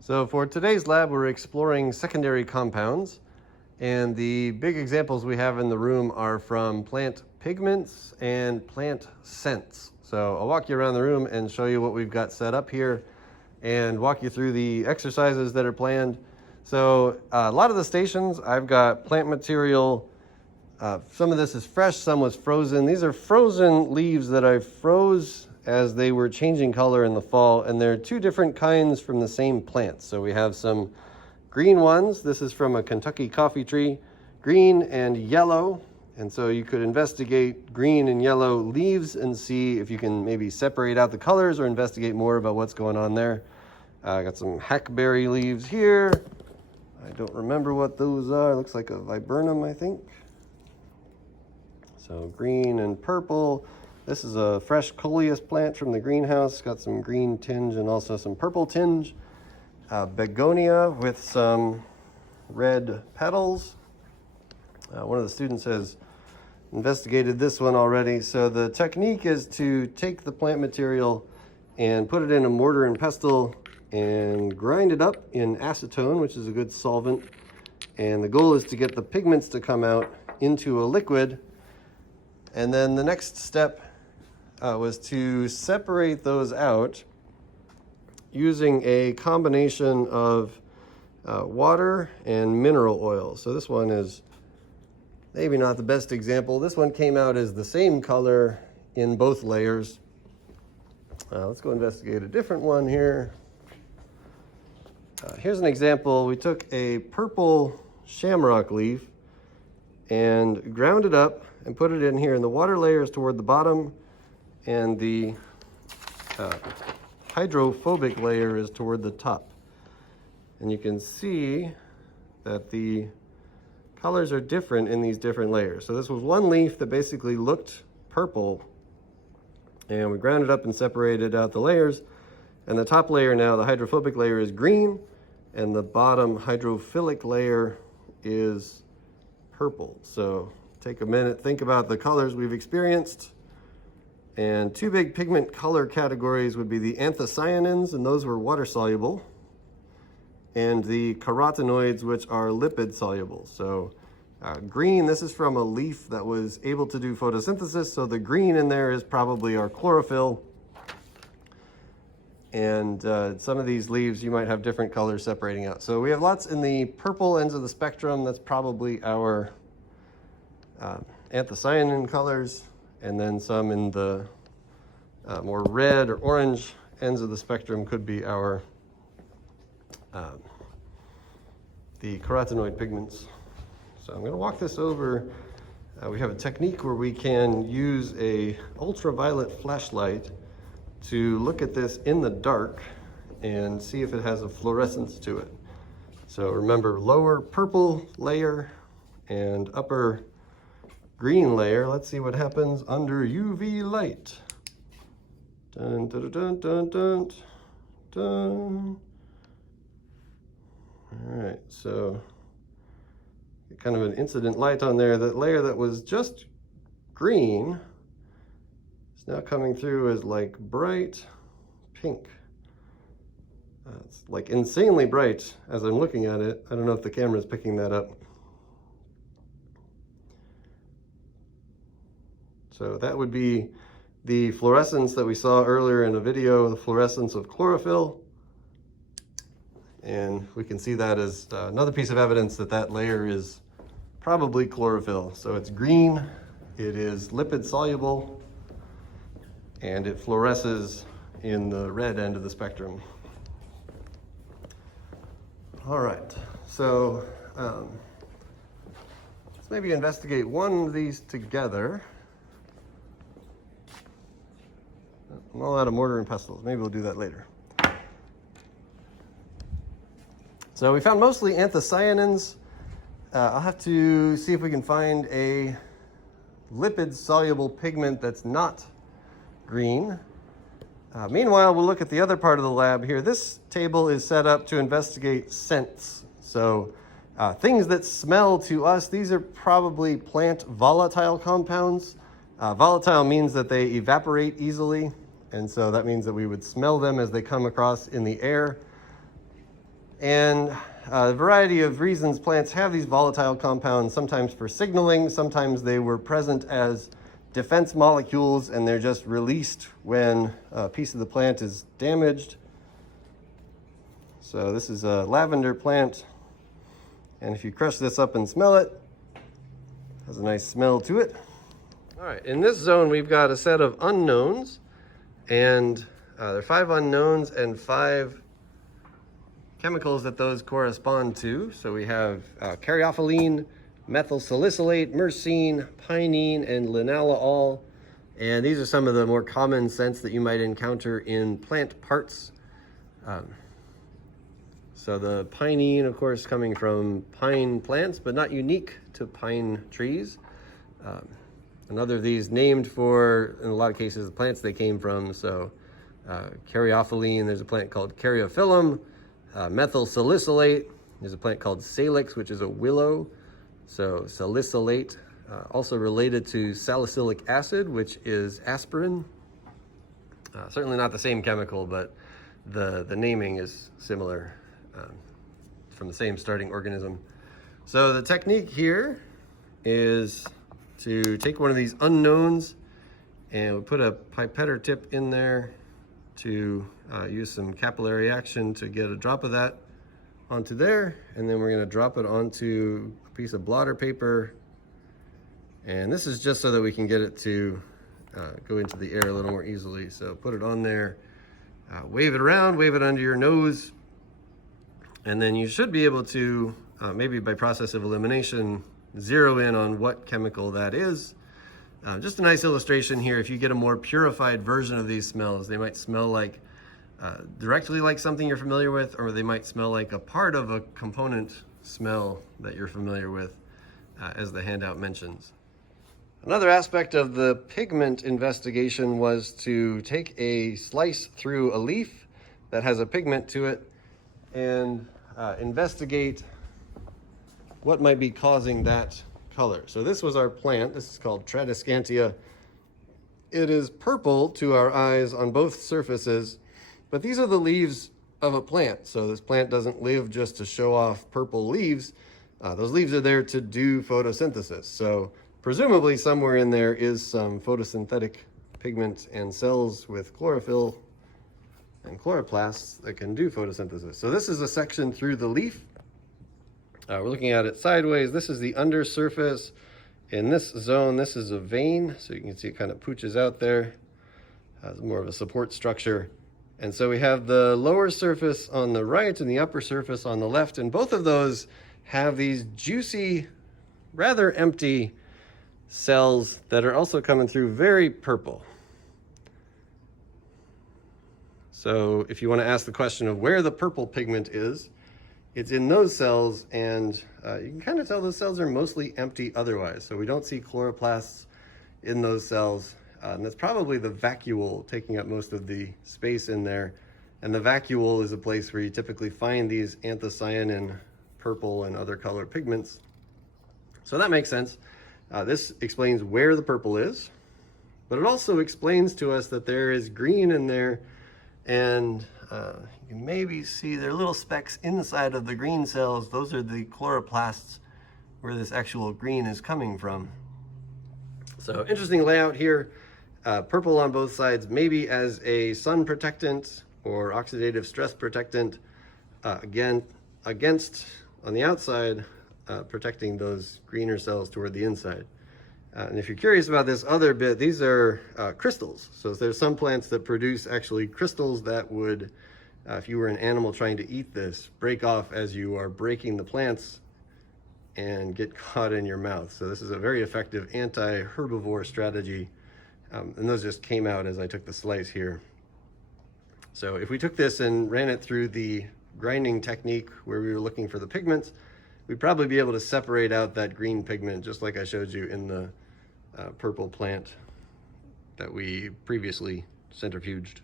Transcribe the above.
So for today's lab, we're exploring secondary compounds, and the big examples we have in the room are from plant pigments and plant scents. So I'll walk you around the room and show you what we've got set up here and walk you through the exercises that are planned. So a lot of the stations, I've got plant material. Some of this is fresh, some was frozen. These are frozen leaves that I froze as they were changing color in the fall, and they're two different kinds from the same plant. So we have some green ones. This is from a Kentucky coffee tree, green and yellow. And so you could investigate green and yellow leaves and see if you can maybe separate out the colors or investigate more about what's going on there. I got some hackberry leaves here. I don't remember what those are. Looks like a viburnum, I think. So green and purple. This is a fresh coleus plant from the greenhouse. Got some green tinge and also some purple tinge. Begonia with some red petals. One of the students has investigated this one already. So the technique is to take the plant material and put it in a mortar and pestle and grind it up in acetone, which is a good solvent. And the goal is to get the pigments to come out into a liquid. And then the next step was to separate those out using a combination of water and mineral oil. So this one is maybe not the best example. This one came out as the same color in both layers. Let's go investigate a different one here. Here's an example. We took a purple shamrock leaf and ground it up and put it in here, and the water layer is toward the bottom and the hydrophobic layer is toward the top. And you can see that the colors are different in these different layers. So this was one leaf that basically looked purple, and we ground it up and separated out the layers. And the top layer now, the hydrophobic layer, is green, and the bottom hydrophilic layer is purple. So take a minute, think about the colors we've experienced. And two big pigment color categories would be the anthocyanins, and those were water soluble, and the carotenoids, which are lipid soluble. So green, this is from a leaf that was able to do photosynthesis, so the green in there is probably our chlorophyll. And some of these leaves, you might have different colors separating out. So we have lots in the purple ends of the spectrum. That's probably our anthocyanin colors, and then some in the more red or orange ends of the spectrum could be our the carotenoid pigments. So I'm going to walk this over. We have a technique where we can use a ultraviolet flashlight to look at this in the dark and see if it has a fluorescence to it. So remember, lower purple layer and upper green layer. Let's see what happens under UV light. Dun, dun, dun, dun, dun, dun. All right, so kind of an incident light on there. That layer that was just green is now coming through as like bright pink. It's like insanely bright as I'm looking at it. I don't know if the camera is picking that up. So that would be the fluorescence that we saw earlier in a video, the fluorescence of chlorophyll. And we can see that as another piece of evidence that that layer is probably chlorophyll. So it's green, it is lipid soluble, and it fluoresces in the red end of the spectrum. All right, so let's maybe investigate one of these together. I'm all out of mortar and pestles. Maybe we'll do that later. So we found mostly anthocyanins. I'll have to see if we can find a lipid-soluble pigment that's not green. Meanwhile, we'll look at the other part of the lab here. This table is set up to investigate scents. So things that smell to us, these are probably plant volatile compounds. Volatile means that they evaporate easily, and so that means that we would smell them as they come across in the air. And a variety of reasons plants have these volatile compounds, sometimes for signaling, sometimes they were present as defense molecules and they're just released when a piece of the plant is damaged. So this is a lavender plant, and if you crush this up and smell it, it has a nice smell to it. All right, in this zone we've got a set of unknowns, and there are 5 unknowns and 5 chemicals that those correspond to. So we have caryophyllene, methyl salicylate, myrcene, pinene, and linalool. And these are some of the more common scents that you might encounter in plant parts. So the pinene, of course, coming from pine plants, but not unique to pine trees. Another of these named for, in a lot of cases, the plants they came from. So caryophyllene, there's a plant called caryophyllum. Methyl salicylate, there's a plant called salix, which is a willow. So salicylate, also related to salicylic acid, which is aspirin. Certainly not the same chemical, but the naming is similar, from the same starting organism. So the technique here is to take one of these unknowns and we'll put a pipetter tip in there to use some capillary action to get a drop of that onto there, and then we're going to drop it onto a piece of blotter paper, and this is just so that we can get it to go into the air a little more easily. So put it on there, wave it around, wave it under your nose, and then you should be able to maybe by process of elimination zero in on what chemical that is. Just a nice illustration here. If you get a more purified version of these smells, they might smell like directly like something you're familiar with, or they might smell like a part of a component smell that you're familiar with, as the handout mentions. Another aspect of the pigment investigation was to take a slice through a leaf that has a pigment to it and investigate what might be causing that color. So this was our plant. This is called Tradescantia. It is purple to our eyes on both surfaces, but these are the leaves of a plant. So this plant doesn't live just to show off purple leaves. Those leaves are there to do photosynthesis. So presumably somewhere in there is some photosynthetic pigment and cells with chlorophyll and chloroplasts that can do photosynthesis. So this is a section through the leaf. We're looking at it sideways. This is the undersurface. In this zone, this is a vein. So you can see it kind of pooches out there. Has more of a support structure. And so we have the lower surface on the right and the upper surface on the left. And both of those have these juicy, rather empty cells that are also coming through very purple. So if you want to ask the question of where the purple pigment is, it's in those cells, and you can kind of tell those cells are mostly empty otherwise. So we don't see chloroplasts in those cells. And that's probably the vacuole taking up most of the space in there. And the vacuole is a place where you typically find these anthocyanin, purple, and other color pigments. So that makes sense. This explains where the purple is, but it also explains to us that there is green in there, and you can maybe see there are little specks inside of the green cells. Those are the chloroplasts where this actual green is coming from. So interesting layout here. Purple on both sides, maybe as a sun protectant or oxidative stress protectant, again, against, on the outside, protecting those greener cells toward the inside. And if you're curious about this other bit, these are crystals. So there's some plants that produce actually crystals that would, if you were an animal trying to eat this, break off as you are breaking the plants and get caught in your mouth. So this is a very effective anti-herbivore strategy. And those just came out as I took the slice here. So if we took this and ran it through the grinding technique where we were looking for the pigments, we'd probably be able to separate out that green pigment just like I showed you in the purple plant that we previously centrifuged.